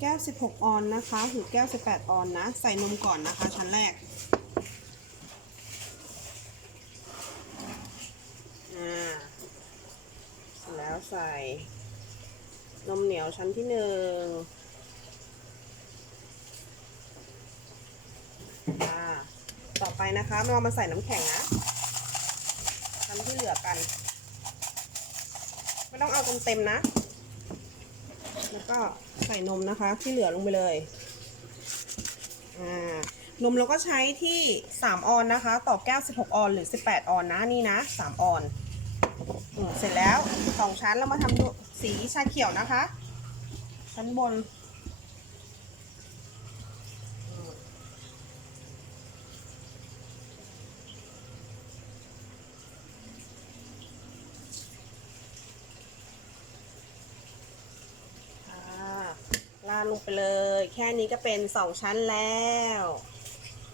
แก้ว 16 ออนนะคะหรือแก้ว 18 ออนนะ ใส่นมก่อนนะคะ ชั้นแรกแล้วใส่ นมเหนียวชั้นที่หนึ่งต่อไปนะคะเรามาใส่น้ำแข็งนะชั้นที่เหลือกัน ไม่ต้องเอาตรงเต็มนะ แล้วก็ใส่นมนะคะที่เหลือลงไปเลยอ่านมเราก็ใช้ที่ 3 ออนนะคะ ต่อแก้ว 16 ออนหรือ 18 ออนนะนี่นะ 3 ออนอเสร็จแล้ว 2 ชั้นเรามาทำสีชาเขียวนะคะ ชั้นบนอืมอ่าลาด ลงไปเลย แค่นี้ก็เป็น 2 ชั้นแล้ว